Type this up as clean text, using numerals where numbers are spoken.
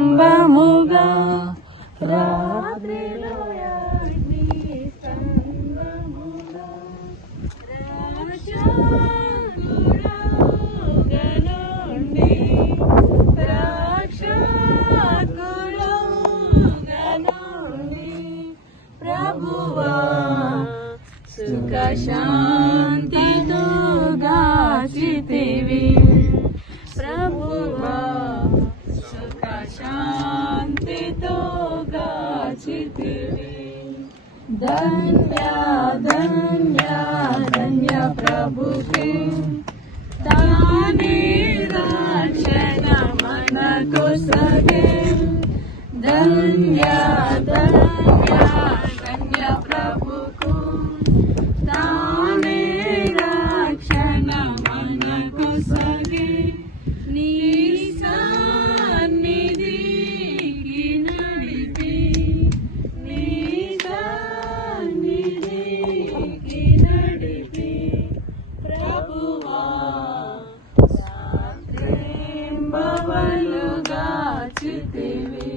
స్తంభముగా రాత్రిలో అగ్ని స్తంభముగా రక్షకుడౌగనుండి రక్షకుడౌగనుండి ప్రభువా సుఖ శాంతితో గాచితివి ప్రభువా సుఖ శాంతితో గాచితివి ధన్య ధన్య ధన్య ప్రభుకి తానే రక్షణ మనకు సగే ధన్య ధన్య ధన్య ప్రభుకు తానే రక్షణ మనకు సగే నీ సన్నిధికి నడిపి నీ సన్నిధికి నడిపి ప్రభువా సాత్రింబవలుగా చితివి.